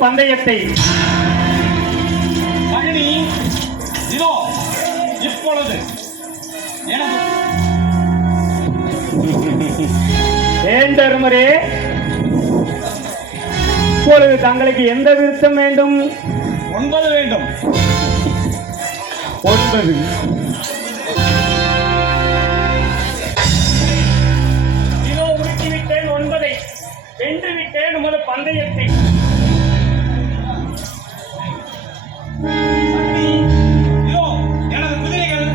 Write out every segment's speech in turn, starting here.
பந்தயத்தை இதோ இப்பொழுது தருமரே, இப்பொழுது தங்களுக்கு எந்த விருத்தம் வேண்டும்? 9 வேண்டும். 9 இதோ உருட்டிவிட்டேன். 9 வென்று விட்டேன் உமது பந்தயத்தை. இதோ எனது குதிரைகள்,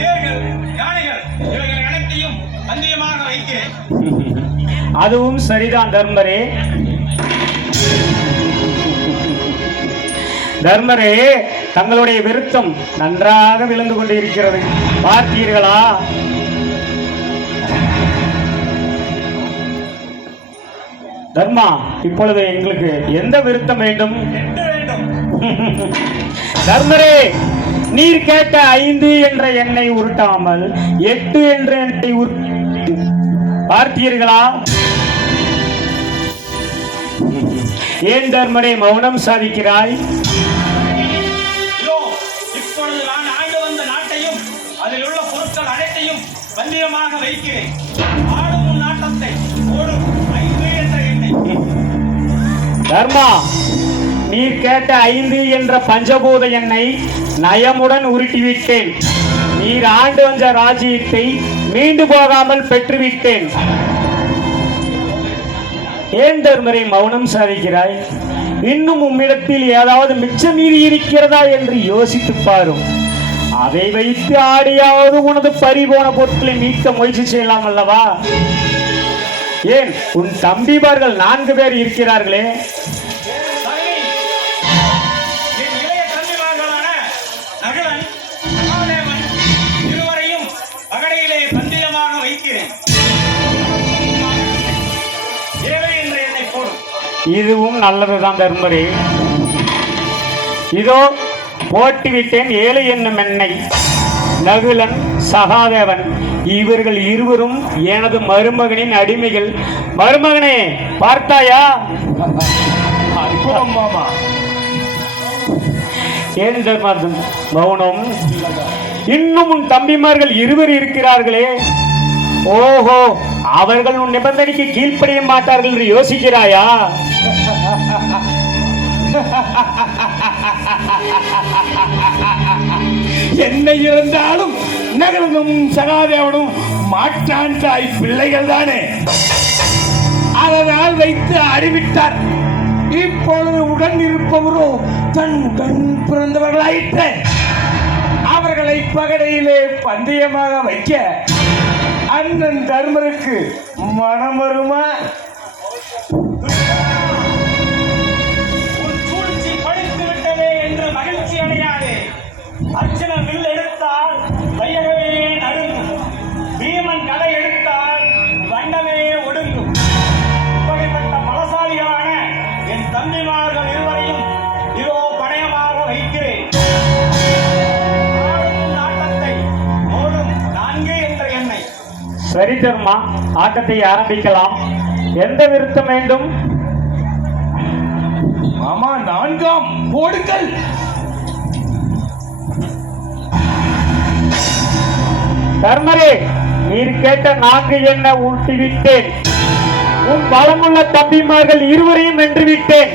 தேர்கள், யானைகள் இவைகள் அனைத்தையும் பந்தயமாக வைக்கிறேன். அதுவும் சரிதான் தர்மரே. தர்மரே, தங்களுடைய விருத்தம் நன்றாக விளந்து கொண்டிருக்கிறது. பார்த்தீர்களா? தர்மா, இப்பொழுது எங்களுக்கு எந்த விருத்தம் வேண்டும்? தர்மரே, நீர் கேட்ட 5 என்ற எண்ணை உருட்டாமல் 8 என்ற எண்ணை பார்த்தீர்களா? ஏன் தர்மரே மௌனம் சாதிக்கிறாய்? இப்பொழுது நான் ஆண்டு வந்த நாட்டையும் அதில் உள்ள பொருட்கள் அனைத்தையும் பந்தயமாக வைக்கிறேன். ஆடும் நாட்டத்தை ஓடும் 5 என்ற எண்ணை. தர்மா, நீர் கேட்ட 5 என்ற பஞ்சபூத எண்ணை நயமுடன் உருட்டிவிட்டேன். நீர் ஆண்டு வந்த ராஜ்யத்தை மீண்டு போகாமல் பெற்றுவிட்டேன். ஏன் தர்மரை மௌனம் சாதிக்கிறாய்? இன்னும் உம்மிடத்தில் ஏதாவது மிச்ச மீறி இருக்கிறதா என்று யோசித்து பாரும். அதை வைத்து ஆடியாவது உனது பறிபோன பொருட்களை மீட்க முயற்சி செய்யலாம் அல்லவா? ஏன், உன் தம்பிமார்கள் 4 பேர் இருக்கிறார்களே. இதுவும் நல்லதுதான் தர்மரே. இதோ போட்டிவிட்டேன் 7 என்னும் எண்ணெய். நகுலன், சகாதேவன் இவர்கள் இருவரும் எனது மருமகனின் அடிமைகள். மருமகனே, பார்த்தாயா? ஏன் தர்மம் மௌனம்? இன்னும் உன் தம்பிமார்கள் 2 இருக்கிறார்களே. ஓஹோ, அவர்கள் உன் நிபந்தனைக்கு கீழ்ப்படிய மாட்டார்கள் என்று யோசிக்கிறாயா? என்ன இருந்தாலும் நகரனும் சகாதேவனும் மாற்றான் தாய் பிள்ளைகள் தானே. அதனால் வைத்து அறிவித்தார். இப்பொழுது உடன் இருப்பவரோ தன் உடன் பிறந்தவர்களாயிற்று. அவர்களை பகடையிலே பந்தயமாக வைக்க அண்ணன் தர்மருக்கு மனம் வருமா? சூழ்ச்சி படித்து விட்டதே என்று மகிழ்ச்சி அடையாதே. அர்ஜுனன் வில் எடுத்தால் வையகமே நடுங்கும். பீமன் கடை எடுத்தால் வண்டமே ஒடுங்கும். இப்படிப்பட்ட பலசாலியான என் தம்பிமார்கள் 2 இதோ பணயமாக வைக்கிறேன். நாட்டத்தை ஓடும் 4 என்ற எண்ணெய். சரி தர்மா, ஆட்டத்தை ஆரம்பிக்கலாம். எந்த விருத்தம் வேண்டும்? மாமா, 4ஆம் போடுங்கள். தர்மரே, நீர் கேட்ட 4 எண்ணை ஊட்டிவிட்டேன். உன் பலமுள்ள தம்பிமார்கள் 2 வென்று விட்டேன்.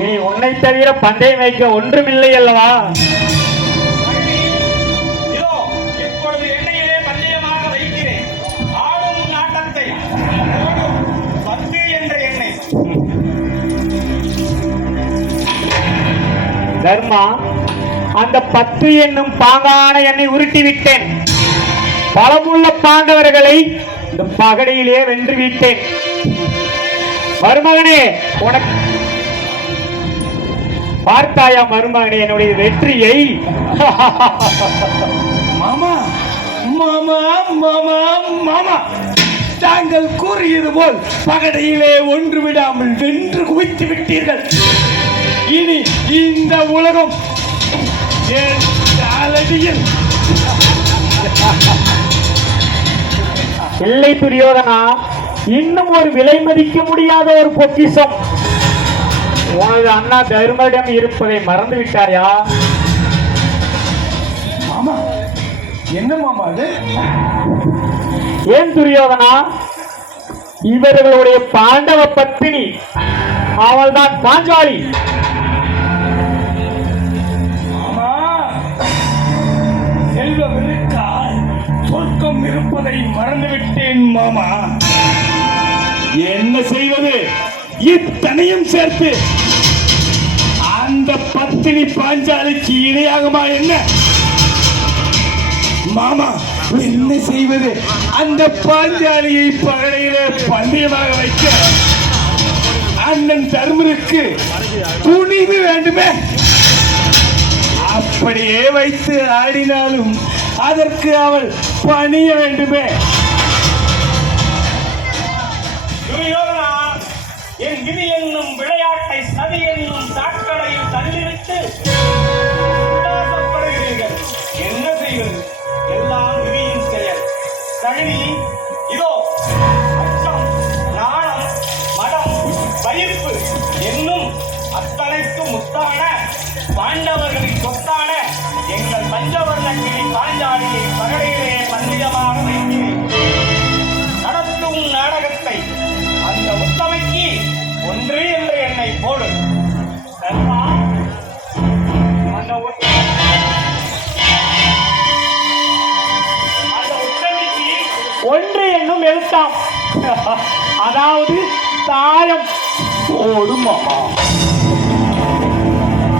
இனி உன்னை தவிர பந்தயம் வைக்க ஒன்றுமில்லை அல்லவா? தர்மா, அந்த 10 என்னும் பாங்கான எண்ணை உருட்டி விட்டேன். பலமுள்ள பாண்டவர்களை இந்த பகடையிலே வென்று விட்டேன். மருமகனே, உனக்கு பார்த்தாயா மருமகனே என்னுடைய வெற்றியை? மாமா மாமா மாமா மாமா, தாங்கள் கூறியது போல் பகடையிலே ஒன்று விடாமல் வென்று குவித்து விட்டீர்கள். இனி இந்த உலகம் என் காலடியில் இல்லை துரியோதனா, இன்னும் ஒரு விலை மதிக்க முடியாத ஒரு பொக்கிஷம் உனது அண்ணா தர்மரிடம் இருப்பதை மறந்து விட்டாயா? மாமா, என்ன மாமா அது? ஏன் துரியோதனா, இவர்களுடைய பாண்டவ பத்தினி அவள்தான் பாஞ்சாலி. மாமா, செல்வம் இருக்கால் சொர்க்கம் இருப்பதை மறந்துவிட்டேன் மாமா. என்ன செய்வது? இத்தனையும் சேர்த்து அந்த பத்தினி பாஞ்சாலிக்கு இணையாகுமா என்ன? மாமா, என்ன செய்வது? அந்த பாஞ்சாலியை பகடையிலே பந்தயமாக வைக்க அண்ணன் தர்மருக்கு துணிவு வேண்டுமே. அப்படியே வைத்து ஆடினாலும் அதற்கு அவள் பணிய வேண்டுமே. துரியோதனா, என் விதி என்னும் விளையாட்டை சதி என்னும் சாக்கடையில் தள்ளிவிட்டு உல்லாசப்படுகிறீர்கள். என்ன செய்வது? எல்லாம் விதியின் செயல். கழினி, இதோ அச்சம், நாணம், மடம், பயிர்ப்பு என்னும் அத்தனைக்கு முத்தான பாண்டவர்களின் சொத்தான எங்கள் பஞ்சவர்ண கிளி பாஞ்சாலியை பகடையிலே பந்தயமாக வைக்கிறேன். நடத்தும் நாடகத்தை அந்த உத்தமைக்கு ஒன்று என்று என்னை போடு. தர்மா, அந்த உத்தமைக்கு ஒன்று என்னும் எழுத்தாம், அதாவது தாயம் ஓடும் மாமா.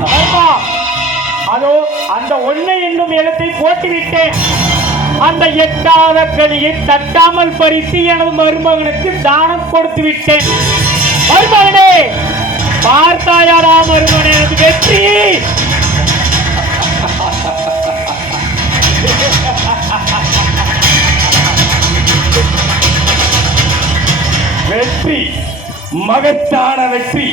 தர்மா, அதோ அந்த ஒன்றை என்னும் எழுத்தை போட்டுவிட்டேன். அந்த எட்டாத கனியை தட்டாமல் பறித்து எனது மருமகனுக்கு தானம் கொடுத்து விட்டேன். மருமகனே, பார்த்தாயாரா மருமகனே, அது வெற்றி. வெற்றி, மகத்தான வெற்றி.